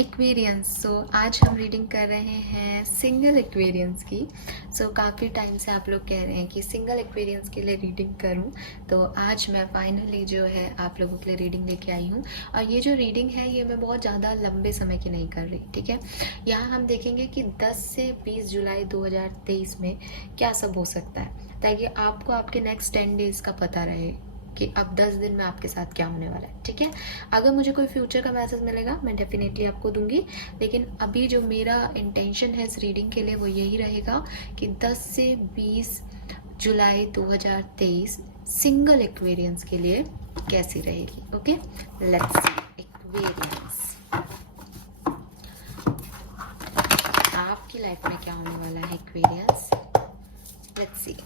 Aquarians. आज हम reading कर रहे हैं सिंगल एक्वेरियंस की। काफ़ी टाइम से आप लोग कह रहे हैं कि सिंगल एक्वेरियंस के लिए रीडिंग करूं, तो आज मैं फाइनली जो है आप लोगों के लिए रीडिंग लेके आई हूं। और ये जो रीडिंग है ये मैं बहुत ज़्यादा लंबे समय की नहीं कर रही, ठीक है। यहाँ हम देखेंगे कि 10 से 20 जुलाई 2023 में क्या सब हो सकता है, ताकि आपको आपके नेक्स्ट 10 डेज़ का पता रहे कि अब 10 दिन में आपके साथ क्या होने वाला है, ठीक है। अगर मुझे कोई फ्यूचर का मैसेज मिलेगा मैं डेफिनेटली आपको दूंगी, लेकिन अभी जो मेरा इंटेंशन है इस रीडिंग के लिए वो यही रहेगा कि 10 से 20 जुलाई 2023 सिंगल एक्वेरियंस के लिए कैसी रहेगी। Okay, let's see. एक्वेरियंस, आपकी लाइफ में क्या होने वाला है Aquarians, let's see.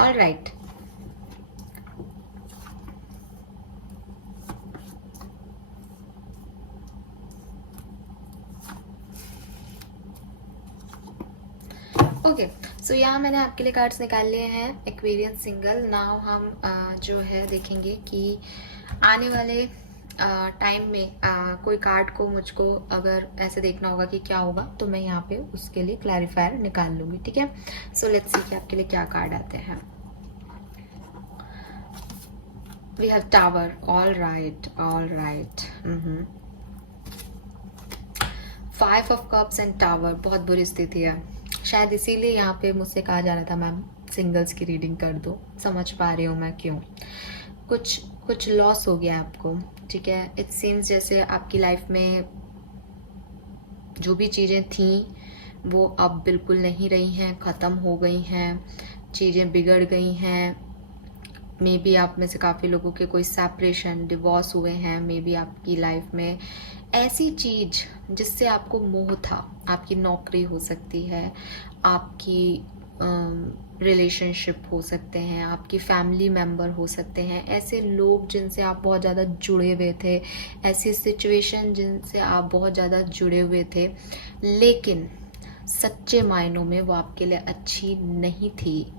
All right, okay. So यहाँ मैंने आपके लिए कार्ड्स निकाल लिए हैं एक्वेरियंस सिंगल। नाउ हम जो है देखेंगे कि आने वाले टाइम में कोई कार्ड को मुझको अगर ऐसे देखना होगा कि क्या होगा, तो मैं यहाँ पे उसके लिए क्लैरिफायर निकाल लूँगी, ठीक है। सो लेट्स सी कि आपके लिए क्या कार्ड आते हैं। We have tower, all right, all right. 5 of cups and tower, बहुत बुरी स्थिति है। शायद इसीलिए यहाँ पे मुझसे कहा जा रहा था मैम सिंगल्स की रीडिंग कर दो। समझ पा रही हूँ मैं क्यों। कुछ लॉस हो गया आपको, ठीक है। इट सीम्स जैसे आपकी लाइफ में जो भी चीज़ें थी वो अब बिल्कुल नहीं रही हैं, ख़त्म हो गई हैं, चीज़ें बिगड़ गई हैं। मे बी आप में से काफ़ी लोगों के कोई सेपरेशन, डिवोर्स हुए हैं। मे बी आपकी लाइफ में ऐसी चीज़ जिससे आपको मोह था, आपकी नौकरी हो सकती है, आपकी रिलेशनशिप हो सकते हैं, आपकी फैमिली मेम्बर हो सकते हैं, ऐसे लोग जिनसे आप बहुत ज़्यादा जुड़े हुए थे, ऐसी सिचुएशन जिनसे आप बहुत ज़्यादा जुड़े हुए थे, लेकिन सच्चे मायनों में वो आपके लिए अच्छी नहीं थी,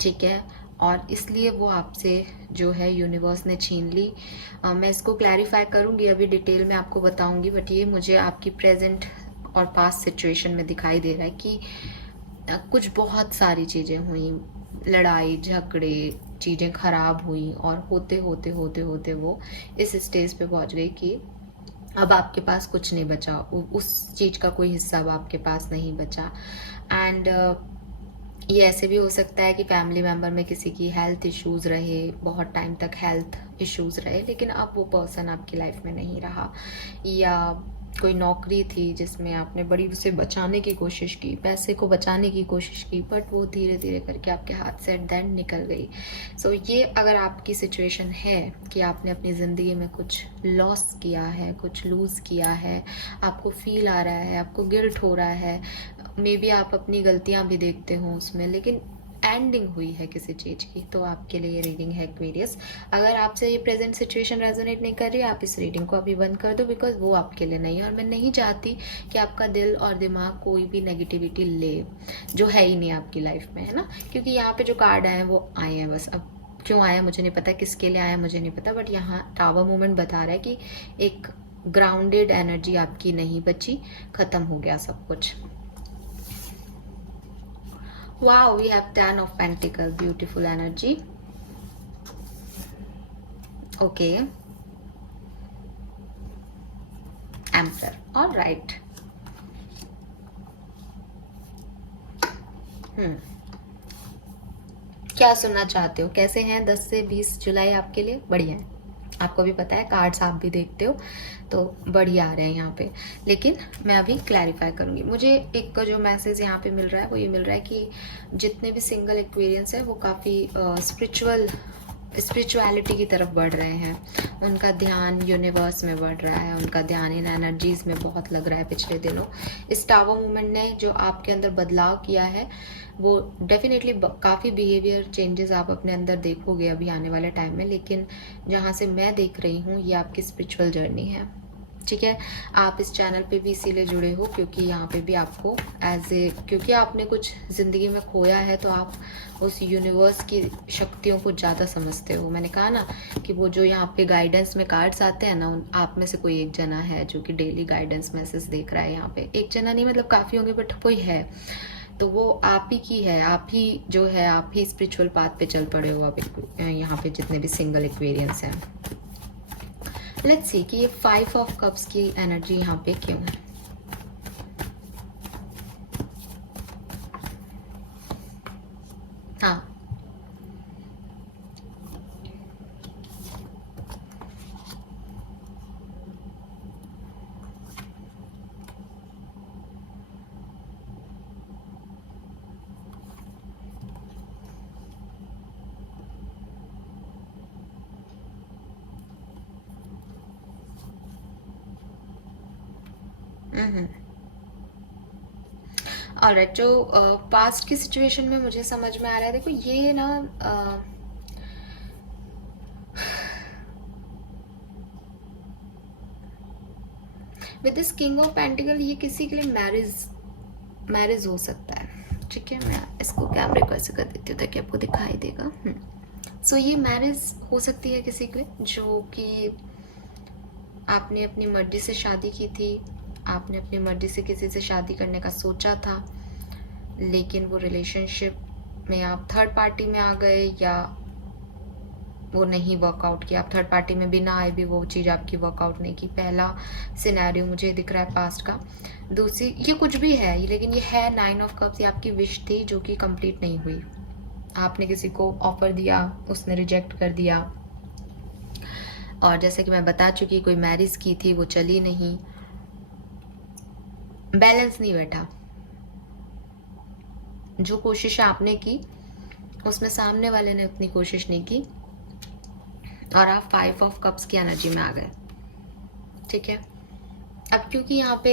ठीक है। और इसलिए वो आपसे जो है यूनिवर्स ने छीन ली। मैं इसको क्लैरिफाई करूँगी, अभी डिटेल में आपको बताऊँगी, बट ये मुझे आपकी प्रेजेंट और पास्ट सिचुएशन में दिखाई दे रहा है कि कुछ बहुत सारी चीज़ें हुई, लड़ाई झगड़े, चीज़ें खराब हुई, और होते होते होते होते वो इस स्टेज पे पहुंच गई कि अब आपके पास कुछ नहीं बचा, उस चीज़ का कोई हिस्सा अब आपके पास नहीं बचा। एंड ये ऐसे भी हो सकता है कि फैमिली मेम्बर में किसी की हेल्थ इश्यूज़ रहे, बहुत टाइम तक हेल्थ इश्यूज़ रहे, लेकिन अब वो पर्सन आपकी लाइफ में नहीं रहा। या कोई नौकरी थी जिसमें आपने बड़ी उसे बचाने की कोशिश की, पैसे को बचाने की कोशिश की, बट वो धीरे धीरे करके आपके हाथ से एट द एंड निकल गई। सो ये अगर आपकी सिचुएशन है कि आपने अपनी ज़िंदगी में कुछ लॉस किया है, कुछ लूज़ किया है, आपको फील आ रहा है, आपको गिल्ट हो रहा है, मे बी आप अपनी गलतियां भी देखते हो उसमें, लेकिन एंडिंग हुई है किसी चीज़ की, तो आपके लिए ये रीडिंग है एक्वेरियस। अगर आपसे ये प्रेजेंट सिचुएशन रेजोनेट नहीं कर रही, आप इस रीडिंग को अभी बंद कर दो, बिकॉज वो आपके लिए नहीं है। और मैं नहीं चाहती कि आपका दिल और दिमाग कोई भी नेगेटिविटी ले जो है ही नहीं आपकी लाइफ में, है ना। क्योंकि यहाँ पे जो कार्ड आए हैं वो आए हैं बस। अब क्यों आया मुझे नहीं पता, किसके लिए आया मुझे नहीं पता, बट यहाँ टावर मूवमेंट बता रहा है कि एक ग्राउंडेड एनर्जी आपकी नहीं बची, खत्म हो गया सब कुछ। Wow, we have 10 of Pentacles, beautiful energy. Okay, emperor, all right. क्या सुनना चाहते हो? कैसे हैं 10 से 20 जुलाई आपके लिए? बढ़िया है। आपको भी पता है, कार्ड्स आप भी देखते हो, तो बढ़िया आ रहे हैं यहाँ पे। लेकिन मैं अभी क्लैरिफाई करूँगी। मुझे एक जो मैसेज यहाँ पे मिल रहा है वो ये मिल रहा है कि जितने भी सिंगल एक्वेरियंस है वो काफ़ी स्पिरिचुअलिटी की तरफ बढ़ रहे हैं। उनका ध्यान यूनिवर्स में बढ़ रहा है, उनका ध्यान इन एनर्जीज में बहुत लग रहा है पिछले दिनों। इस टावर मूवमेंट ने जो आपके अंदर बदलाव किया है वो डेफिनेटली काफ़ी बिहेवियर चेंजेस आप अपने अंदर देखोगे अभी आने वाले टाइम में। लेकिन जहाँ से मैं देख रही हूँ ये आपकी स्पिरिचुअल जर्नी है, ठीक है। आप इस चैनल पे भी इसीलिए जुड़े हो क्योंकि यहाँ पे भी आपको क्योंकि आपने कुछ ज़िंदगी में खोया है तो आप उस यूनिवर्स की शक्तियों को ज़्यादा समझते हो। मैंने कहा ना कि वो जो यहाँ पे गाइडेंस में कार्ड्स आते हैं ना, उन आप में से कोई एक जना है जो कि डेली गाइडेंस मैसेज देख रहा है। यहाँ पे एक जना नहीं, मतलब काफ़ी होंगे, बट कोई है, तो वो आप ही की है। आप ही जो है, आप ही स्पिरिचुअल पाथ पे चल पड़े हो अब यहाँ पे जितने भी सिंगल एक्वेरियंस हैं। लेट्स सी कि ये 5 ऑफ कप्स की एनर्जी यहाँ पे क्यों है। हाँ, ऑलराइट। जो पास्ट की सिचुएशन में मुझे समझ में आ रहा है, देखो ये ना with this king of pentacle, ये किसी के लिए मैरिज हो सकता है, ठीक है। मैं इसको कैमरे को ऐसे कर देती हूँ ताकि आपको दिखाई देगा। सो ये मैरिज हो सकती है किसी के लिए जो कि आपने अपनी मर्जी से शादी की थी, आपने अपनी मर्जी से किसी से शादी करने का सोचा था, लेकिन वो रिलेशनशिप में आप थर्ड पार्टी में आ गए या वो नहीं वर्कआउट किया। आप थर्ड पार्टी में बिना आए भी वो चीज़ आपकी वर्कआउट नहीं की। पहला सिनेरियो मुझे दिख रहा है पास्ट का। दूसरी, ये कुछ भी है लेकिन ये है 9 ऑफ कप्स। ये आपकी विश थी जो कि कंप्लीट नहीं हुई। आपने किसी को ऑफर दिया, उसने रिजेक्ट कर दिया, और जैसे कि मैं बता चुकी, कोई मैरिज की थी वो चली नहीं, बैलेंस नहीं बैठा। जो कोशिश आपने की उसमें सामने वाले ने उतनी कोशिश नहीं की और आप 5 ऑफ कप्स की एनर्जी में आ गए, ठीक है। अब क्योंकि यहाँ पे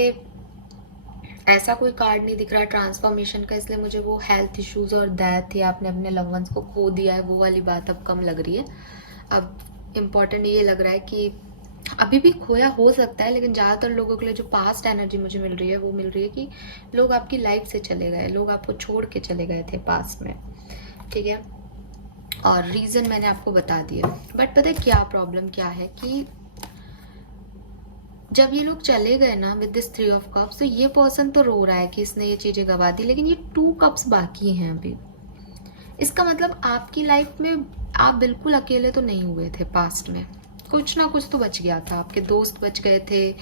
ऐसा कोई कार्ड नहीं दिख रहा ट्रांसफॉर्मेशन का, इसलिए मुझे वो हेल्थ इश्यूज और डेथ या आपने अपने लव वंस को खो दिया है वो वाली बात अब कम लग रही है। अब इम्पॉर्टेंट ये लग रहा है कि अभी भी खोया हो सकता है, लेकिन ज़्यादातर लोगों के लिए जो पास्ट एनर्जी मुझे मिल रही है वो मिल रही है कि लोग आपकी लाइफ से चले गए, लोग आपको छोड़ के चले गए थे पास्ट में, ठीक है। और रीज़न मैंने आपको बता दिया। बट पता है क्या प्रॉब्लम क्या है कि जब ये लोग चले गए ना विद दिस 3 ऑफ कप्स, तो ये पर्सन तो रो रहा है कि इसने ये चीज़ें गवा दी, लेकिन ये 2 कप्स बाकी हैं अभी। इसका मतलब आपकी लाइफ में आप बिल्कुल अकेले तो नहीं हुए थे पास्ट में। कुछ ना कुछ तो बच गया था। आपके दोस्त बच गए थे,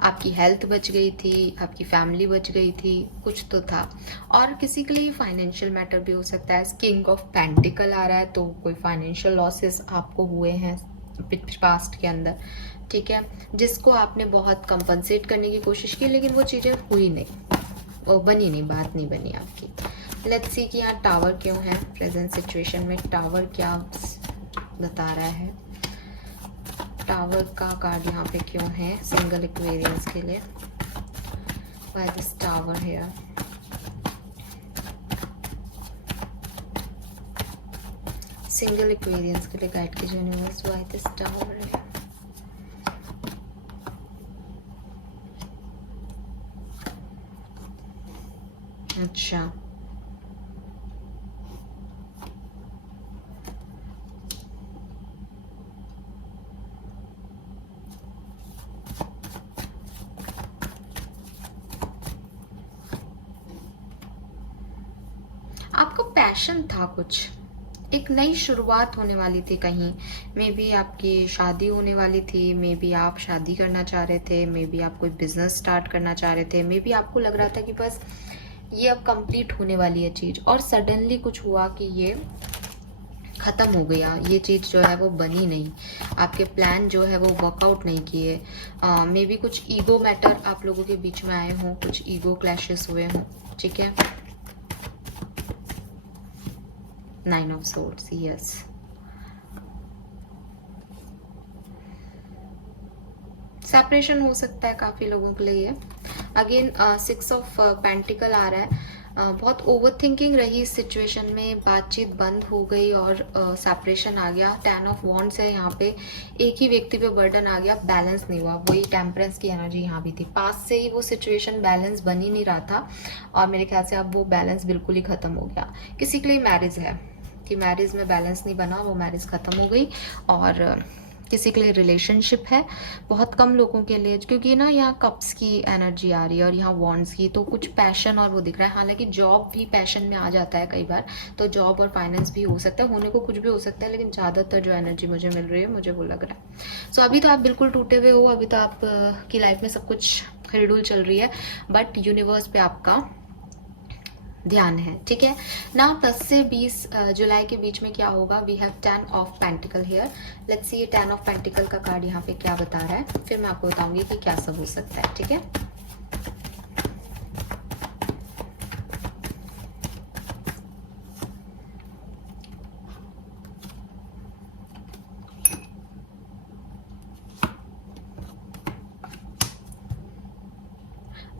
आपकी हेल्थ बच गई थी, आपकी फैमिली बच गई थी, कुछ तो था। और किसी के लिए फाइनेंशियल मैटर भी हो सकता है। किंग ऑफ पेंटिकल आ रहा है, तो कोई फाइनेंशियल लॉसेस आपको हुए हैं पास्ट के अंदर, ठीक है, जिसको आपने बहुत कंपनसेट करने की कोशिश की, लेकिन वो चीज़ें हुई नहीं, वो बनी नहीं, बात नहीं बनी आपकी। लेट्स सी कि यहाँ टावर क्यों है प्रेजेंट सिचुएशन में। टावर क्या बता रहा है? टावर का कार्ड यहाँ पे क्यों है सिंगल एक्वेरियंस के लिए? Why this tower here? Single Aquarians के लिए गाइड कीजिए यूनिवर्स, व्हाई दिस टावर है? अच्छा, आपका पैशन था कुछ, एक नई शुरुआत होने वाली थी कहीं, मे बी आपकी शादी होने वाली थी, मे बी आप शादी करना चाह रहे थे, मे बी आप कोई बिजनेस स्टार्ट करना चाह रहे थे, मे बी आपको लग रहा था कि बस ये अब कंप्लीट होने वाली है चीज़, और सडनली कुछ हुआ कि ये ख़त्म हो गया, ये चीज़ जो है वो बनी नहीं, आपके प्लान जो है वो वर्कआउट नहीं किए। मे बी कुछ ईगो मैटर आप लोगों के बीच में आए हों, कुछ ईगो क्लैशेस हुए हों, ठीक है। 9 ऑफ सोर्ड्स, यस। सेपरेशन हो सकता है काफ़ी लोगों के लिए। अगेन 6 ऑफ पेंटिकल आ रहा है। बहुत ओवर थिंकिंग रही इस सिचुएशन में, बातचीत बंद हो गई और सेपरेशन आ गया। 10 ऑफ वॉन्ड्स है यहाँ पे, एक ही व्यक्ति पे बर्डन आ गया, बैलेंस नहीं हुआ। वही टेम्परेंस की एनर्जी यहाँ भी थी, पास से ही वो सिचुएशन बैलेंस बन ही नहीं रहा था, और मेरे ख्याल से अब वो बैलेंस बिल्कुल ही ख़त्म हो गया। किसी के लिए मैरिज है कि मैरिज में बैलेंस नहीं बना, वो मैरिज ख़त्म हो गई। और किसी के लिए रिलेशनशिप है, बहुत कम लोगों के लिए, क्योंकि ना यहाँ कप्स की एनर्जी आ रही है और यहाँ वॉन्ड्स की, तो कुछ पैशन और वो दिख रहा है। हालांकि जॉब भी पैशन में आ जाता है कई बार, तो जॉब और फाइनेंस भी हो सकता है, होने को कुछ भी हो सकता है, लेकिन ज़्यादातर जो एनर्जी मुझे मिल रही है, मुझे वो लग रहा है। सो अभी तो आप बिल्कुल टूटे हुए हो, अभी तो आप की लाइफ में सब कुछ हिलडुल चल रही है, बट यूनिवर्स पे आपका ध्यान है, ठीक है ना। 10 से 20 जुलाई के बीच में क्या होगा? We have 10 of pentacles here. Let's see ये 10 ऑफ पेंटिकल का कार्ड यहाँ पे क्या बता रहा है, फिर मैं आपको बताऊंगी कि क्या सब हो सकता है, ठीक है।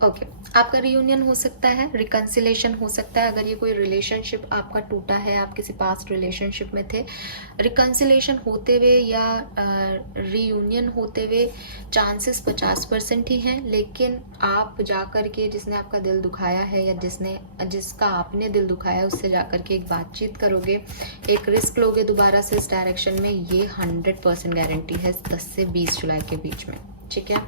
ओके, आपका रियूनियन हो सकता है, रिकन्सिलेशन हो सकता है। अगर ये कोई रिलेशनशिप आपका टूटा है, आप किसी पास्ट रिलेशनशिप में थे, रिकन्सिलेशन होते हुए या रियूनियन होते हुए चांसेस 50% ही हैं। लेकिन आप जा कर के, जिसने आपका दिल दुखाया है या जिसका आपने दिल दुखाया है, उससे जा कर के एक बातचीत करोगे, एक रिस्क लोगे दोबारा से इस डायरेक्शन में, ये 100% गारंटी है 10 से 20 जुलाई के बीच में, ठीक है।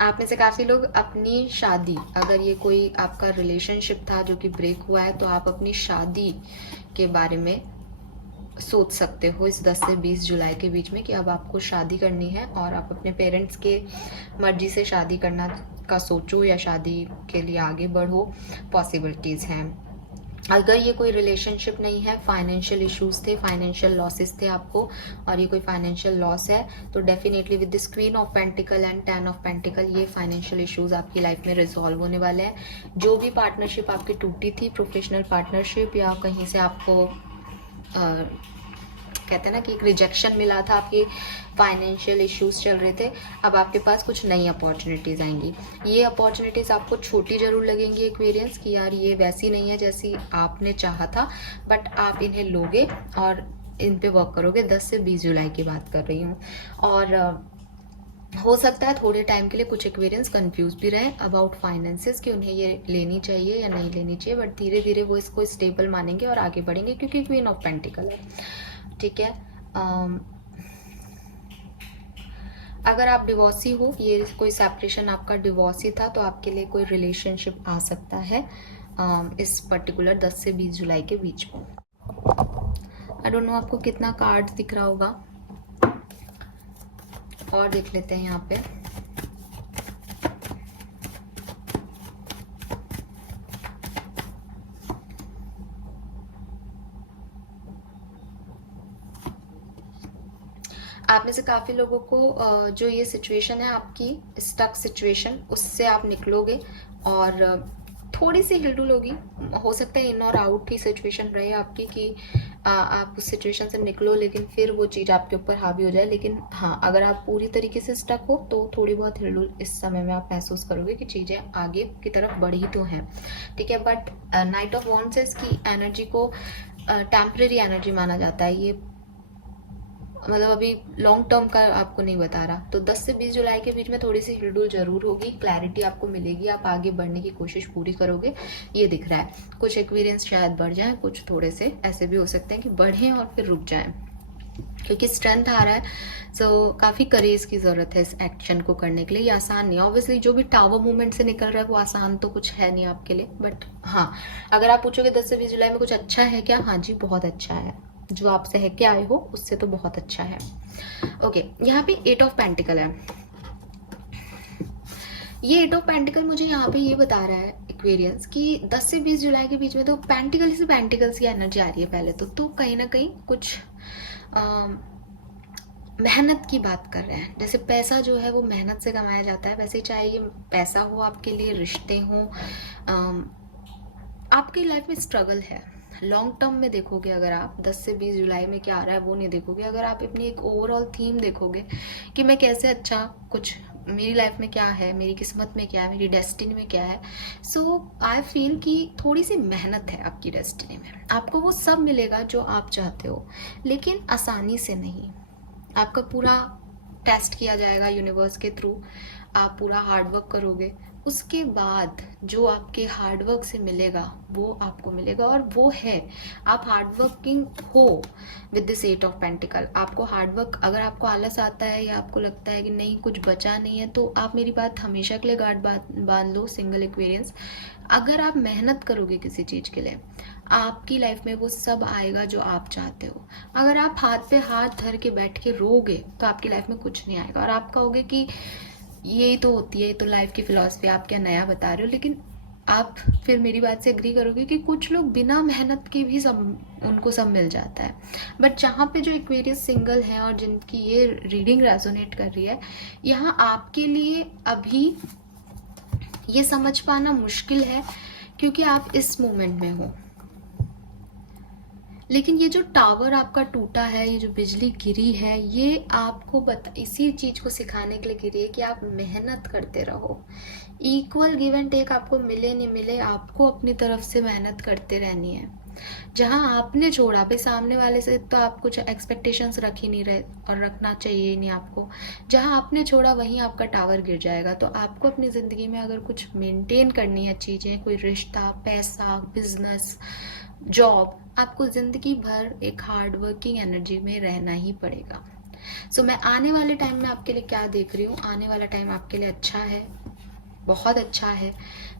आप में से काफ़ी लोग अपनी शादी, अगर ये कोई आपका रिलेशनशिप था जो कि ब्रेक हुआ है, तो आप अपनी शादी के बारे में सोच सकते हो इस 10 से 20 जुलाई के बीच में, कि अब आपको शादी करनी है और आप अपने पेरेंट्स के मर्जी से शादी करना का सोचो या शादी के लिए आगे बढ़ो, पॉसिबिलिटीज़ हैं। अगर ये कोई रिलेशनशिप नहीं है, फाइनेंशियल इश्यूज थे, फाइनेंशियल लॉसेस थे आपको, और ये कोई फाइनेंशियल लॉस है, तो definitely with this queen of pentacle and 10 of pentacle, ये फाइनेंशियल इश्यूज आपकी लाइफ में रिजॉल्व होने वाले हैं। जो भी पार्टनरशिप आपकी टूटी थी, प्रोफेशनल पार्टनरशिप या कहीं से आपको कहते हैं ना कि एक रिजेक्शन मिला था, आपके फाइनेंशियल इश्यूज चल रहे थे, अब आपके पास कुछ नई अपॉर्चुनिटीज़ आएंगी। ये अपॉर्चुनिटीज़ आपको छोटी जरूर लगेंगी एक्वेरियंस, कि यार ये वैसी नहीं है जैसी आपने चाहा था, बट आप इन्हें लोगे और इन पे वर्क करोगे। 10 से 20 जुलाई की बात कर रही हूँ। और हो सकता है थोड़े टाइम के लिए कुछ एक्वेरियंस कंफ्यूज भी रहे अबाउट फाइनेंसेस, कि उन्हें ये लेनी चाहिए या नहीं लेनी चाहिए, बट धीरे धीरे वो इसको स्टेबल मानेंगे और आगे बढ़ेंगे, क्योंकि क्वीन ऑफ पेंटिकल है, ठीक है। अगर आप डिवोर्सी हो, ये कोई सेपरेशन आपका डिवोर्सी था, तो आपके लिए कोई रिलेशनशिप आ सकता है इस पर्टिकुलर 10 से 20 जुलाई के बीच में। आई डोंट नो आपको कितना कार्ड दिख रहा होगा, और देख लेते हैं यहाँ पे। आप में से काफ़ी लोगों को जो ये सिचुएशन है आपकी स्टक सिचुएशन, उससे आप निकलोगे और थोड़ी सी हिलडुल होगी। हो सकता है इन और आउट ही सिचुएशन रहे आपकी, कि आप उस सिचुएशन से निकलो, लेकिन फिर वो चीज़ आपके ऊपर हावी हो जाए। लेकिन हाँ, अगर आप पूरी तरीके से स्टक हो, तो थोड़ी बहुत हिलडुल इस समय में आप महसूस करोगे कि चीज़ें आगे की तरफ बढ़ी तो हैं, ठीक है। बट नाइट ऑफ वॉन्ड्स की एनर्जी को टेम्परेरी एनर्जी माना जाता है। ये मतलब अभी लॉन्ग टर्म का आपको नहीं बता रहा। तो 10 से 20 जुलाई के बीच में थोड़ी सी हिलडुल जरूर होगी, क्लैरिटी आपको मिलेगी, आप आगे बढ़ने की कोशिश पूरी करोगे, ये दिख रहा है। कुछ एक्सपीरियंस शायद बढ़ जाए, कुछ थोड़े से ऐसे भी हो सकते हैं कि बढ़ें और फिर रुक जाएं। क्योंकि स्ट्रेंथ आ रहा है। सो काफ़ी करेज की ज़रूरत है इस एक्शन को करने के लिए। ये आसान नहीं है ऑब्वियसली, जो भी टावर मूवमेंट से निकल रहा है वो आसान तो कुछ है नहीं आपके लिए। बट हाँ, अगर आप पूछोगे 10 से 20 जुलाई में कुछ अच्छा है क्या, हाँ जी बहुत अच्छा है। जो आपसे है के आए हो उससे तो बहुत अच्छा है। ओके, यहाँ पे 8 ऑफ पेंटिकल है। ये 8 ऑफ पेंटिकल मुझे यहाँ पे ये बता रहा है एक्वेरियंस कि 10 से 20 जुलाई के बीच में तो पेंटिकल्स की एनर्जी आ रही है पहले तो कहीं ना कहीं कुछ मेहनत की बात कर रहे हैं। जैसे पैसा जो है वो मेहनत से कमाया जाता है, वैसे चाहे ये पैसा हो आपके लिए, रिश्ते हों, आपकी लाइफ में स्ट्रगल है। लॉन्ग टर्म में देखोगे अगर आप 10 से 20 जुलाई में क्या आ रहा है वो नहीं देखोगे, अगर आप अपनी एक ओवरऑल थीम देखोगे कि मैं कैसे अच्छा कुछ, मेरी लाइफ में क्या है, मेरी किस्मत में क्या है, मेरी डेस्टिनी में क्या है, सो आई फील कि थोड़ी सी मेहनत है आपकी डेस्टिनी में। आपको वो सब मिलेगा जो आप चाहते हो, लेकिन आसानी से नहीं। आपका पूरा टेस्ट किया जाएगा यूनिवर्स के थ्रू, आप पूरा हार्डवर्क करोगे, उसके बाद जो आपके हार्डवर्क से मिलेगा वो आपको मिलेगा। और वो है, आप हार्डवर्किंग हो विद दिस 8 ऑफ पेंटिकल। आपको हार्डवर्क, अगर आपको आलस आता है या आपको लगता है कि नहीं कुछ बचा नहीं है, तो आप मेरी बात हमेशा के लिए गांठ बांध लो सिंगल एक्वेरियंस। अगर आप मेहनत करोगे किसी चीज़ के लिए, आपकी लाइफ में वो सब आएगा जो आप चाहते हो। अगर आप हाथ पे हाथ धर के बैठ के रोगे तो आपकी लाइफ में कुछ नहीं आएगा। और आप कहोगे कि ये तो होती है, ये तो लाइफ की फिलॉसफी, आप क्या नया बता रहे हो, लेकिन आप फिर मेरी बात से एग्री करोगे कि कुछ लोग बिना मेहनत के भी सब, उनको सब मिल जाता है। बट जहाँ पे जो एक्वेरियस सिंगल हैं और जिनकी ये रीडिंग रेजोनेट कर रही है, यहाँ आपके लिए अभी ये समझ पाना मुश्किल है क्योंकि आप इस मोमेंट में हो। लेकिन ये जो टावर आपका टूटा है, ये जो बिजली गिरी है, ये आपको इसी चीज़ को सिखाने के लिए गिरी है कि आप मेहनत करते रहो। इक्वल गिव एंड टेक आपको मिले नहीं मिले, आपको अपनी तरफ से मेहनत करते रहनी है। जहाँ आपने छोड़ा, भाई सामने वाले से तो आप कुछ एक्सपेक्टेशंस रख ही नहीं रहे और रखना चाहिए ही नहीं आपको। जहाँ आपने छोड़ा वहीं आपका टावर गिर जाएगा। तो आपको अपनी ज़िंदगी में अगर कुछ मेंटेन करनी है चीज़ें, कोई रिश्ता, पैसा, बिजनेस, जॉब, आपको ज़िंदगी भर एक हार्ड वर्किंग एनर्जी में रहना ही पड़ेगा। सो मैं आने वाले टाइम में आपके लिए क्या देख रही हूँ, आने वाला टाइम आपके लिए अच्छा है, बहुत अच्छा है।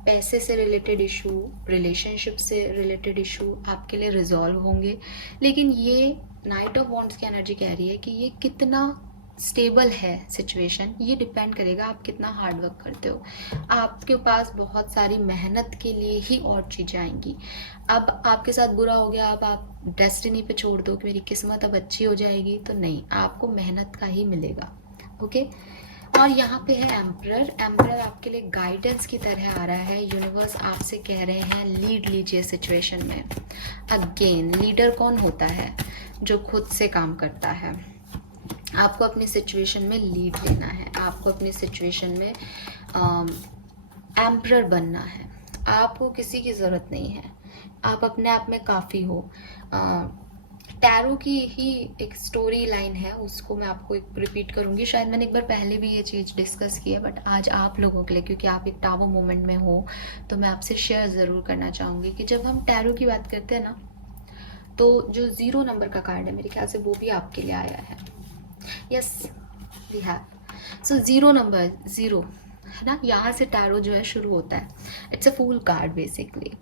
पैसे से रिलेटेड इशू, रिलेशनशिप से रिलेटेड इशू आपके लिए रिजॉल्व होंगे। लेकिन ये नाइट ऑफ वॉन्ड्स की एनर्जी कह रही है कि ये कितना स्टेबल है सिचुएशन, ये डिपेंड करेगा आप कितना हार्ड वर्क करते हो। आपके पास बहुत सारी मेहनत के लिए ही और चीज़ें आएंगी। अब आपके साथ बुरा हो गया, अब आप डेस्टिनी पे छोड़ दो कि मेरी किस्मत अब अच्छी हो जाएगी, तो नहीं, आपको मेहनत का ही मिलेगा। ओके, और यहाँ पे है एम्परर। एम्परर आपके लिए गाइडेंस की तरह आ रहा है। यूनिवर्स आपसे कह रहे हैं लीड लीजिए सिचुएशन में। अगेन, लीडर कौन होता है? जो खुद से काम करता है। आपको अपनी सिचुएशन में लीड लेना है, आपको अपनी सिचुएशन में एम्परर बनना है। आपको किसी की ज़रूरत नहीं है, आप अपने आप में काफ़ी हो। टैरो की ही एक स्टोरी लाइन है, उसको मैं आपको एक रिपीट करूंगी। शायद मैंने एक बार पहले भी ये चीज़ डिस्कस की है, बट आज आप लोगों के लिए, क्योंकि आप एक टावर मोमेंट में हो, तो मैं आपसे शेयर ज़रूर करना चाहूँगी कि जब हम टैरो की बात करते हैं ना, तो जो 0 नंबर का कार्ड है, मेरे ख्याल से वो भी आपके लिए आया है। Yes, we have. So 0 number, 0 है ना, यहाँ से टैरो जो है शुरू होता है। It's a fool card basically.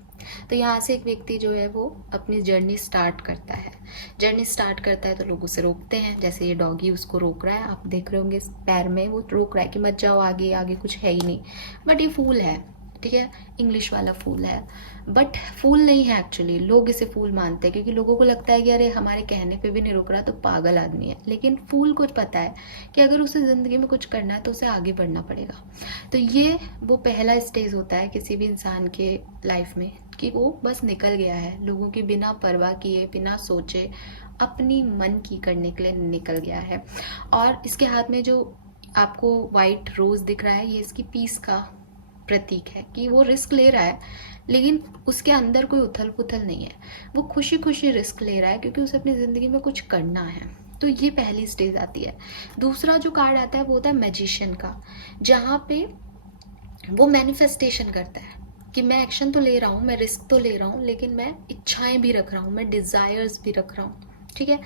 तो यहाँ से एक व्यक्ति जो है वो अपनी जर्नी स्टार्ट करता है। जर्नी स्टार्ट करता है तो लोग उसे रोकते हैं, जैसे ये डॉगी उसको रोक रहा है, आप देख रहे होंगे पैर में वो रोक रहा है कि मत जाओ आगे, आगे कुछ है ही नहीं। बट ये फूल है, ठीक है, इंग्लिश वाला फूल है, बट फूल नहीं है एक्चुअली। लोग इसे फूल मानते हैं क्योंकि लोगों को लगता है कि अरे हमारे कहने पे भी नहीं रुक रहा तो पागल आदमी है। लेकिन फूल को पता है कि अगर उसे ज़िंदगी में कुछ करना है तो उसे आगे बढ़ना पड़ेगा। तो ये वो पहला स्टेज होता है किसी भी इंसान के लाइफ में कि वो बस निकल गया है, लोगों की बिना परवाह किए, बिना सोचे, अपनी मन की करने के लिए निकल गया है। और इसके हाथ में जो आपको वाइट रोज़ दिख रहा है, ये इसकी पीस का प्रतीक है कि वो रिस्क ले रहा है, लेकिन उसके अंदर कोई उथल पुथल नहीं है। वो खुशी खुशी रिस्क ले रहा है क्योंकि उसे अपनी ज़िंदगी में कुछ करना है। तो ये पहली स्टेज आती है। दूसरा जो कार्ड आता है वो होता है मैजिशियन का, जहाँ पे वो मैनिफेस्टेशन करता है कि मैं एक्शन तो ले रहा हूँ, मैं रिस्क तो ले रहा हूँ, लेकिन मैं इच्छाएं भी रख रहा हूँ, मैं डिज़ायर्स भी रख रहा हूँ। ठीक है।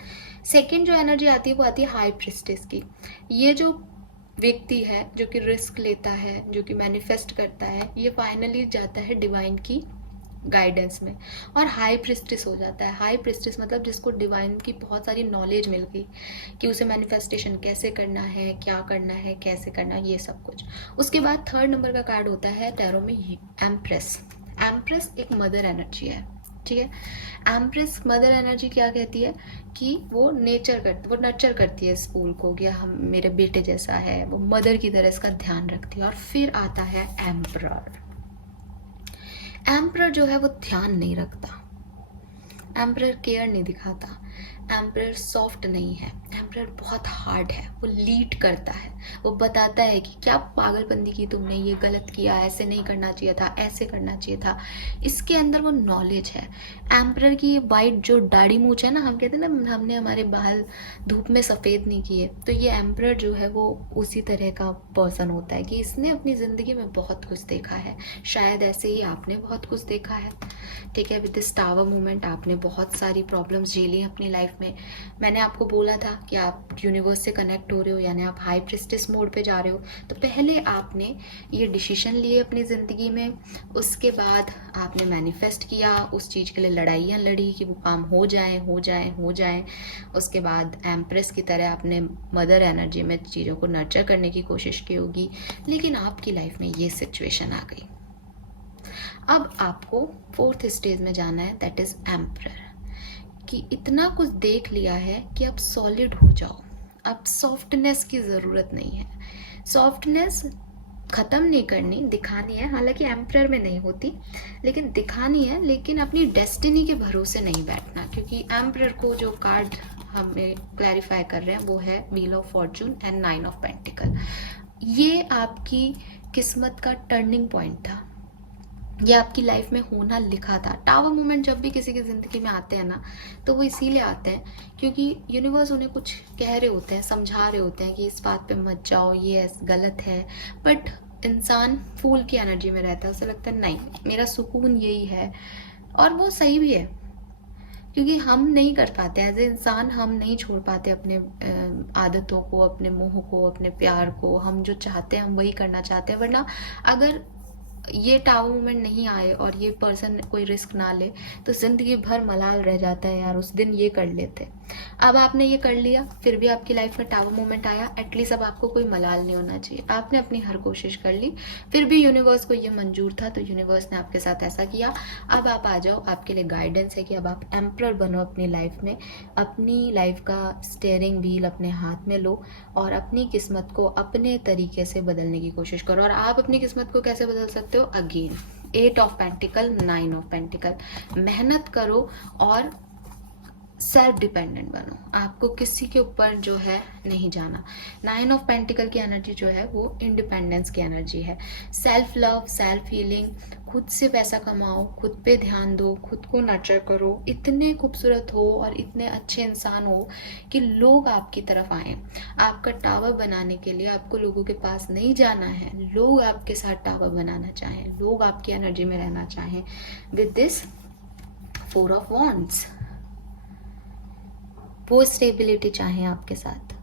सेकंड जो एनर्जी आती है वो आती है हाई प्रिस्टेस की। ये जो व्यक्ति है जो कि रिस्क लेता है, जो कि मैनिफेस्ट करता है, ये फाइनली जाता है डिवाइन की गाइडेंस में और हाई प्रिस्टिस हो जाता है। हाई प्रिस्टिस मतलब जिसको डिवाइन की बहुत सारी नॉलेज मिल गई कि उसे मैनिफेस्टेशन कैसे करना है, क्या करना है, कैसे करना है, ये सब कुछ। उसके बाद थर्ड नंबर का कार्ड होता है टैरो में एम्प्रेस। एम्प्रेस एक मदर एनर्जी है, ठीक है। एम्प्रेस मदर एनर्जी क्या कहती है कि वो नर्चर करती है इस फूल को कि हम मेरे बेटे जैसा है, वो मदर की तरह इसका ध्यान रखती है। और फिर आता है एम्परर। एम्परर जो है वो ध्यान नहीं रखता, एम्परर केयर नहीं दिखाता, एम्परर सॉफ्ट नहीं है, एम्परर बहुत हार्ड है। वो लीड करता है, वो बताता है कि क्या पागलपंदी की तुमने, ये गलत किया, ऐसे नहीं करना चाहिए था, ऐसे करना चाहिए था। इसके अंदर वो नॉलेज है। एम्परर की ये वाइट जो दाढ़ी मूछ है ना, हम कहते हैं ना हमने हमारे बाल धूप में सफ़ेद नहीं किए, तो ये एम्परर जो है वो उसी तरह का पर्सन होता है कि इसने अपनी ज़िंदगी में बहुत कुछ देखा है। शायद ऐसे ही आपने बहुत कुछ देखा है, ठीक है। विद दिस टावर मूवमेंट आपने बहुत सारी प्रॉब्लम्स झेली हैं अपनी लाइफ में। मैंने आपको बोला था कि आप यूनिवर्स से कनेक्ट हो रहे हो, यानी आप हाई प्रिस्टिस मोड पे जा रहे हो। तो पहले आपने ये डिसीजन लिए अपनी ज़िंदगी में, उसके बाद आपने मैनिफेस्ट किया, उस चीज़ के लिए लड़ाइयाँ लड़ी कि वो काम हो जाए हो जाए हो जाए। उसके बाद एम्प्रेस की तरह आपने मदर एनर्जी में चीज़ों को नर्चर करने की कोशिश की होगी, लेकिन आपकी लाइफ में ये सिचुएशन आ गई। अब आपको फोर्थ स्टेज में जाना है, दैट इज एम्परर। कि इतना कुछ देख लिया है कि अब सॉलिड हो जाओ, अब सॉफ्टनेस की ज़रूरत नहीं है। सॉफ्टनेस ख़त्म नहीं करनी, दिखानी है। हालांकि एम्परर में नहीं होती, लेकिन दिखानी है। लेकिन अपनी डेस्टिनी के भरोसे नहीं बैठना, क्योंकि एम्परर को जो कार्ड हमें क्लैरिफाई कर रहे हैं वो है wheel of Fortune and 9 of pentacle. ये आपकी किस्मत का टर्निंग पॉइंट था, ये आपकी लाइफ में होना लिखा था। टावर मोमेंट जब भी किसी की ज़िंदगी में आते हैं ना, तो वो इसीलिए आते हैं क्योंकि यूनिवर्स उन्हें कुछ कह रहे होते हैं, समझा रहे होते हैं कि इस बात पे मत जाओ, ये गलत है। बट इंसान फूल की एनर्जी में रहता है, उसे लगता है नहीं मेरा सुकून यही है, और वो सही भी है। क्योंकि हम नहीं कर पाते एज ए इंसान, हम नहीं छोड़ पाते अपने आदतों को, अपने मोह को, अपने प्यार को। हम जो चाहते हैं हम वही करना चाहते हैं। वरना अगर ये टावर मूवमेंट नहीं आए और ये पर्सन कोई रिस्क ना ले, तो ज़िंदगी भर मलाल रह जाता है, यार उस दिन ये कर लेते। अब आपने ये कर लिया, फिर भी आपकी लाइफ में टावर मूवमेंट आया, एटलीस्ट अब आपको कोई मलाल नहीं होना चाहिए। आपने अपनी हर कोशिश कर ली, फिर भी यूनिवर्स को ये मंजूर था, तो यूनिवर्स ने आपके साथ ऐसा किया। अब आप आ जाओ, आपके लिए गाइडेंस है कि अब आप एम्परर बनो अपनी लाइफ में। अपनी लाइफ का स्टीयरिंग व्हील अपने हाथ में लो और अपनी किस्मत को अपने तरीके से बदलने की कोशिश करो। और आप अपनी किस्मत को कैसे बदल सकते हो? Again 8 of pentacle, 9 of pentacle. मेहनत करो और सेल्फ डिपेंडेंट बनो, आपको किसी के ऊपर जो है नहीं जाना। 9 ऑफ पेंटिकल की एनर्जी जो है वो इंडिपेंडेंस की एनर्जी है। सेल्फ लव, सेल्फ हीलिंग, खुद से पैसा कमाओ, खुद पे ध्यान दो, खुद को नर्चर करो, इतने खूबसूरत हो और इतने अच्छे इंसान हो कि लोग आपकी तरफ आए। आपका टावर बनाने के लिए आपको लोगों के पास नहीं जाना है, लोग आपके साथ टावर बनाना चाहें, लोग आपकी एनर्जी में रहना चाहें। विद दिस 4 ऑफ वॉन्ड्स, वो स्टेबिलिटी चाहें आपके साथ।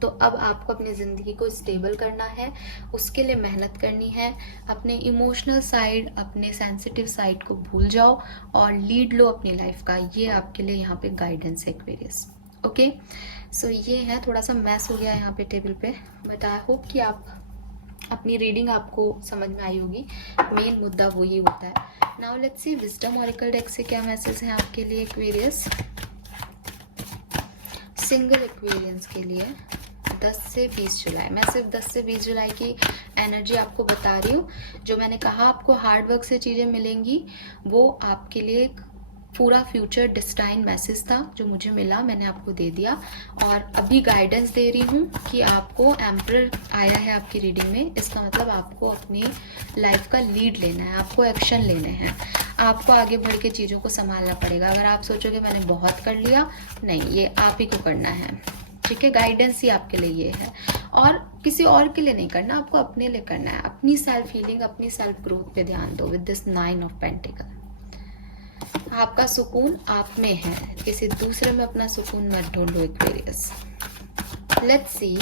तो अब आपको अपनी ज़िंदगी को स्टेबल करना है, उसके लिए मेहनत करनी है। अपने इमोशनल साइड, अपने सेंसिटिव साइड को भूल जाओ और लीड लो अपनी लाइफ का। ये आपके लिए यहाँ पे गाइडेंस है एक्वेरियस। ओके, सो ये है, थोड़ा सा मैस हो गया यहाँ पे टेबल पे, बट आई होप कि आप अपनी रीडिंग आपको समझ में आई होगी। मेन मुद्दा वही होता है। Now let's see wisdom oracle deck से क्या मैसेज है आपके लिए एक्वेरियस। सिंगल एक्वेरियंस के लिए 10 से 20 जुलाई, मैं सिर्फ 10 से 20 जुलाई की एनर्जी आपको बता रही हूँ। जो मैंने कहा आपको हार्ड वर्क से चीज़ें मिलेंगी, वो आपके लिए एक पूरा फ्यूचर डिस्टाइन मैसेज था जो मुझे मिला, मैंने आपको दे दिया। और अभी गाइडेंस दे रही हूँ कि आपको एम्परर आया है आपकी रीडिंग में, इसका मतलब आपको अपनी लाइफ का लीड लेना है, आपको एक्शन लेने हैं, आपको आगे बढ़ के चीज़ों को संभालना पड़ेगा। अगर आप सोचोगे मैंने बहुत कर लिया, नहीं, ये आप ही को करना है, ठीक है। गाइडेंस ही आपके लिए ये है, और किसी और के लिए नहीं करना, आपको अपने लिए करना है। अपनी सेल्फ हीलिंग, अपनी सेल्फ ग्रोथ पे ध्यान दो विद दिस 9 ऑफ पेंटिकल। आपका सुकून आप में है, किसी दूसरे में अपना सुकून मत ढूंढो एक्वेरियस। लेट्स सी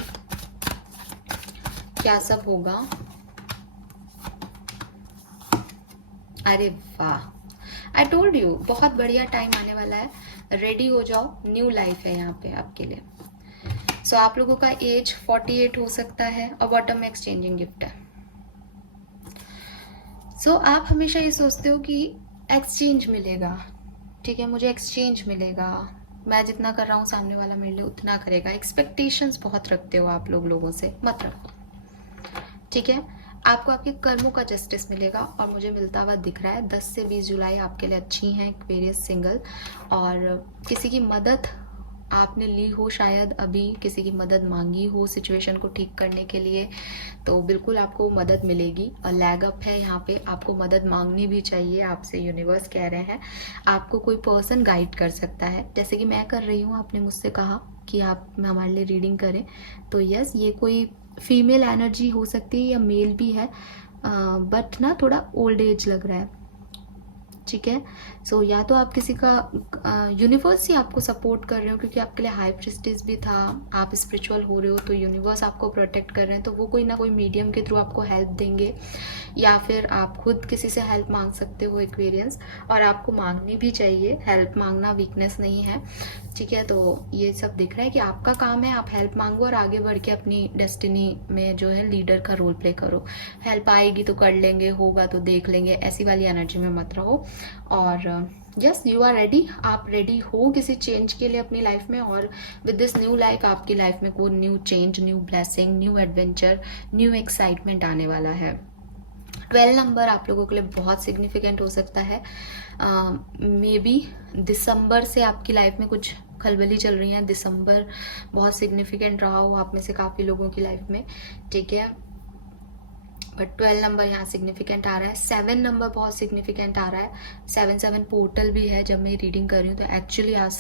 क्या सब होगा। अरे वाह, आई टोल्ड यू, बहुत बढ़िया टाइम आने वाला है। रेडी हो जाओ, न्यू लाइफ है यहाँ पे आपके लिए। सो आप लोगों का एज 48 हो सकता है और बॉटम में एक्सचेंजिंग गिफ्ट है। सो आप हमेशा ये सोचते हो कि एक्सचेंज मिलेगा, ठीक है, मुझे एक्सचेंज मिलेगा, मैं जितना कर रहा हूँ सामने वाला मेरे लिए उतना करेगा। एक्सपेक्टेशंस बहुत रखते हो आप लोगों से, मत रखो, ठीक है। आपको आपके कर्मों का जस्टिस मिलेगा और मुझे मिलता हुआ दिख रहा है। 10 से 20 जुलाई आपके लिए अच्छी हैं एक्वेरियस सिंगल। और किसी की मदद आपने ली हो, शायद अभी किसी की मदद मांगी हो सिचुएशन को ठीक करने के लिए, तो बिल्कुल आपको मदद मिलेगी। और लैग अप है यहाँ पे, आपको मदद मांगनी भी चाहिए, आपसे यूनिवर्स कह रहे हैं। आपको कोई पर्सन गाइड कर सकता है, जैसे कि मैं कर रही हूँ। आपने मुझसे कहा कि आप हमारे लिए रीडिंग करें, तो यस, ये कोई फीमेल एनर्जी हो सकती है या मेल भी है, बट ना थोड़ा ओल्ड एज लग रहा है, ठीक है। सो या तो आप किसी का यूनिवर्स ही आपको सपोर्ट कर रहे हो, क्योंकि आपके लिए हाई प्रिस्टिज भी था, आप स्पिरिचुअल हो रहे हो, तो यूनिवर्स आपको प्रोटेक्ट कर रहे हैं, तो वो कोई ना कोई मीडियम के थ्रू आपको हेल्प देंगे, या फिर आप खुद किसी से हेल्प मांग सकते हो एक्वेरियंस। और आपको मांगनी भी चाहिए, हेल्प मांगना वीकनेस नहीं है, ठीक है। तो ये सब दिख रहा है कि आपका काम है, आप हेल्प मांगो और आगे बढ़ के अपनी डेस्टिनी में जो है लीडर का रोल प्ले करो। हेल्प आएगी तो कर लेंगे, होगा तो देख लेंगे, ऐसी वाली एनर्जी में मत रहो। और यस, यू आर रेडी, आप रेडी हो किसी चेंज के लिए अपनी लाइफ में। और विद दिस न्यू लाइफ आपकी लाइफ में कोई new change, new blessing, new adventure, new excitement आने वाला है। 12 नंबर आप लोगों के लिए बहुत सिग्निफिकेंट हो सकता है। मे बी दिसंबर से आपकी लाइफ में कुछ खलबली चल रही है, दिसंबर बहुत सिग्निफिकेंट रहा हो आप में से काफ़ी लोगों की लाइफ में, ठीक है। बट 12 नंबर यहाँ सिग्निफिकेंट आ रहा है। 7 नंबर बहुत सिग्निफिकेंट आ रहा है। 7 पोर्टल भी है जब मैं रीडिंग कर रही हूँ, तो एक्चुअली आज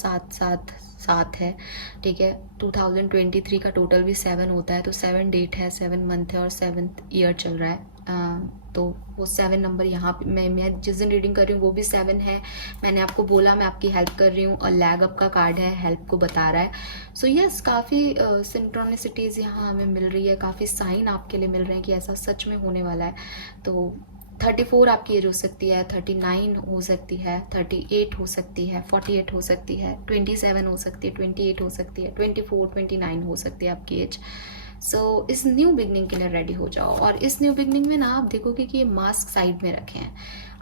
7 है, ठीक है। 2023 का टोटल भी 7 होता है, तो 7 डेट है, 7 मंथ है और 7th ईयर चल रहा है। तो वो 7 नंबर यहाँ पे मैं जिस दिन रीडिंग कर रही हूँ वो भी 7 है। मैंने आपको बोला मैं आपकी हेल्प कर रही हूँ, और लैग अप का कार्ड है, हेल्प को बता रहा है। सो यस, काफ़ी सिंक्रोनिसिटीज़ यहाँ हमें मिल रही है, काफ़ी साइन आपके लिए मिल रहे हैं कि ऐसा सच में होने वाला है। तो 34 आपकी एज हो सकती है, 39 हो सकती है, 38 हो सकती है, 48 हो सकती है, 27 हो सकती है, 28 हो सकती है, 24, 29 हो सकती है आपकी एज। सो इस न्यू बिगनिंग के लिए रेडी हो जाओ। और इस न्यू बिगनिंग में ना आप देखोगे कि ये मास्क साइड में रखे हैं।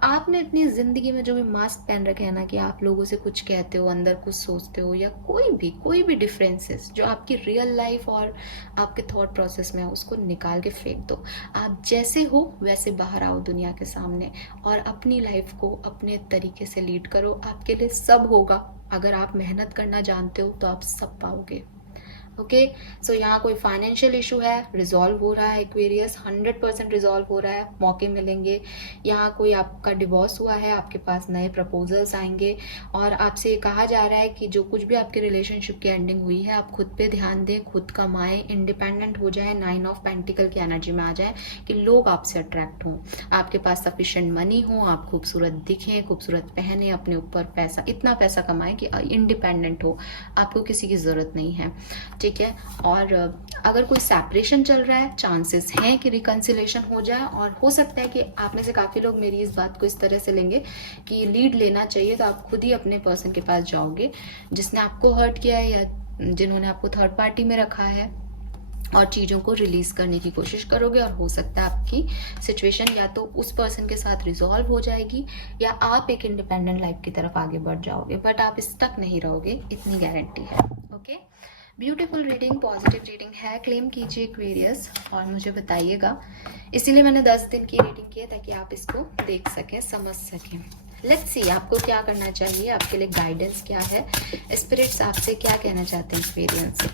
आपने अपनी ज़िंदगी में जो भी मास्क पहन रखे हैं ना, कि आप लोगों से कुछ कहते हो, अंदर कुछ सोचते हो, या कोई भी डिफरेंसेस जो आपकी रियल लाइफ और आपके थॉट प्रोसेस में है, उसको निकाल के फेंक दो। आप जैसे हो वैसे बाहर आओ दुनिया के सामने, और अपनी लाइफ को अपने तरीके से लीड करो। आपके लिए सब होगा। अगर आप मेहनत करना जानते हो तो आप सब पाओगे। ओके, सो यहाँ कोई फाइनेंशियल इशू है, रिजॉल्व हो रहा है एक्वेरियस, 100% रिजॉल्व हो रहा है, मौके मिलेंगे। यहाँ कोई आपका डिवोर्स हुआ है, आपके पास नए प्रपोजल्स आएंगे, और आपसे ये कहा जा रहा है कि जो कुछ भी आपके रिलेशनशिप की एंडिंग हुई है, आप खुद पे ध्यान दें, खुद कमाएं, इंडिपेंडेंट हो जाए, 9 ऑफ पेंटिकल की एनर्जी में आ जाए, कि लोग आपसे अट्रैक्ट हों, आपके पास सफिशिएंट मनी हो, आप खूबसूरत दिखें, खूबसूरत पहने, अपने ऊपर पैसा, इतना पैसा कमाएं कि इंडिपेंडेंट हो, आपको किसी की ज़रूरत नहीं है, ठीक है। और अगर कोई सेपरेशन चल रहा है, चांसेस हैं कि रिकंसिलेशन हो जाए, और हो सकता है कि आप में से काफ़ी लोग मेरी इस बात को इस तरह से लेंगे कि लीड लेना चाहिए, तो आप खुद ही अपने पर्सन के पास जाओगे जिसने आपको हर्ट किया है, या जिन्होंने आपको थर्ड पार्टी में रखा है, और चीज़ों को रिलीज करने की कोशिश करोगे। और हो सकता है आपकी सिचुएशन या तो उस पर्सन के साथ रिजॉल्व हो जाएगी, या आप एक इंडिपेंडेंट लाइफ की तरफ आगे बढ़ जाओगे, बट आप स्टक नहीं रहोगे, इतनी गारंटी है। Okay, beautiful reading, positive reading है। क्लेम कीजिए एक्वेरियस और मुझे बताइएगा। इसीलिए मैंने 10 दिन की रीडिंग की है, ताकि आप इसको देख सकें, समझ सकें। लेट्स सी आपको क्या करना चाहिए, आपके लिए गाइडेंस क्या है, स्पिरिट्स आपसे क्या कहना चाहते हैं Aquarius.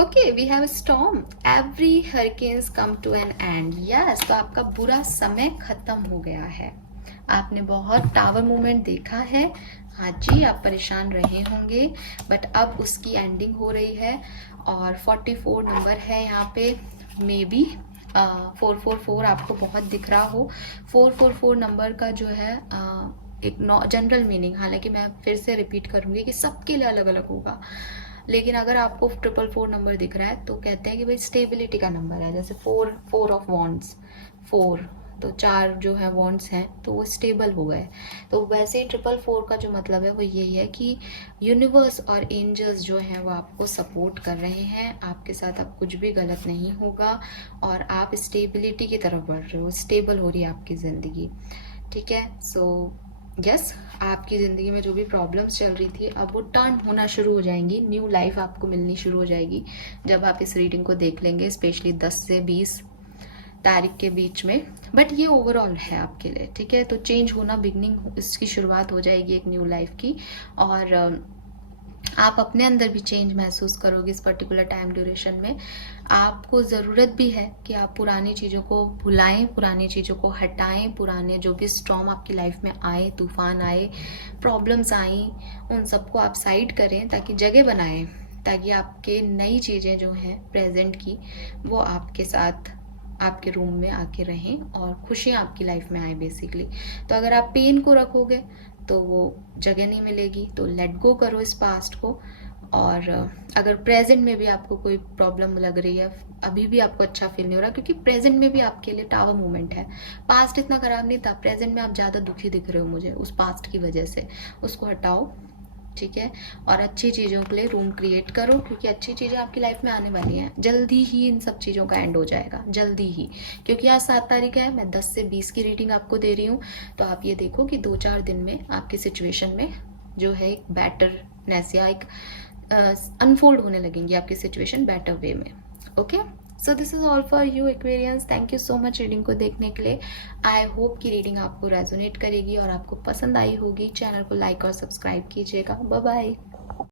Okay, we have storm, every hurricanes come to an end. Yes, तो आपका बुरा समय खत्म हो गया है। आपने बहुत टावर मूवमेंट देखा है, हाँ जी, आप परेशान रहे होंगे, बट अब उसकी एंडिंग हो रही है और 44 नंबर है यहाँ पे। मे बी 444 आपको बहुत दिख रहा हो। 444 नंबर का जो है एक जनरल मीनिंग, हालांकि मैं फिर से रिपीट करूंगी कि सबके लिए अलग अलग होगा, लेकिन अगर आपको 444 नंबर दिख रहा है तो कहते हैं कि भाई स्टेबिलिटी का नंबर है। जैसे 4 ऑफ वॉन्ड्स, 4 तो 4 जो है वॉन्ड्स हैं तो वो स्टेबल हो गए। तो वैसे ही 444 का जो मतलब है वो यही है कि यूनिवर्स और एंजल्स जो हैं वो आपको सपोर्ट कर रहे हैं, आपके साथ अब कुछ भी गलत नहीं होगा और आप स्टेबिलिटी की तरफ बढ़ रहे हो, स्टेबल हो रही है आपकी ज़िंदगी। ठीक है, सो यस, आपकी ज़िंदगी में जो भी प्रॉब्लम्स चल रही थी अब वो टर्न होना शुरू हो जाएंगी, न्यू लाइफ आपको मिलनी शुरू हो जाएगी जब आप इस रीडिंग को देख लेंगे, स्पेशली 10 से 20 तारीख के बीच में। बट ये ओवरऑल है आपके लिए, ठीक है। तो चेंज होना, बिगनिंग, इसकी शुरुआत हो जाएगी एक न्यू लाइफ की, और आप अपने अंदर भी चेंज महसूस करोगे इस पर्टिकुलर टाइम ड्यूरेशन में। आपको ज़रूरत भी है कि आप पुरानी चीज़ों को भुलाएं, पुरानी चीज़ों को हटाएं, पुराने जो भी स्टॉर्म आपकी लाइफ में आए, तूफान आए, प्रॉब्लम्स आई, उन सबको आप साइड करें ताकि जगह बनाएं, ताकि आपके नई चीज़ें जो हैं प्रेजेंट की वो आपके साथ आपके रूम में आके रहें और खुशियाँ आपकी लाइफ में आए बेसिकली। तो अगर आप पेन को रखोगे तो वो जगह नहीं मिलेगी, तो लेट गो करो इस पास्ट को। और अगर प्रेजेंट में भी आपको कोई प्रॉब्लम लग रही है, अभी भी आपको अच्छा फील नहीं हो रहा, क्योंकि प्रेजेंट में भी आपके लिए टावर मूवमेंट है। पास्ट इतना खराब नहीं था, प्रेजेंट में आप ज़्यादा दुखी दिख रहे हो मुझे उस पास्ट की वजह से, उसको हटाओ, ठीक है। और अच्छी चीज़ों के लिए रूम क्रिएट करो, क्योंकि अच्छी चीज़ें आपकी लाइफ में आने वाली हैं जल्दी ही, इन सब चीज़ों का एंड हो जाएगा जल्दी ही, क्योंकि आज 7 तारीख है, मैं 10 से 20 की रीडिंग आपको दे रही हूँ। तो आप ये देखो कि 2-4 दिन में आपकी सिचुएशन में जो है एक बेटरनेस या एक अनफोल्ड होने लगेंगी आपकी सिचुएशन बेटर वे में। Okay, so this is all for you Aquarians. Thank you so much reading को देखने के लिए। आई होप कि रीडिंग आपको रेजोनेट करेगी और आपको पसंद आई होगी। चैनल को लाइक और सब्सक्राइब कीजिएगा। Bye bye.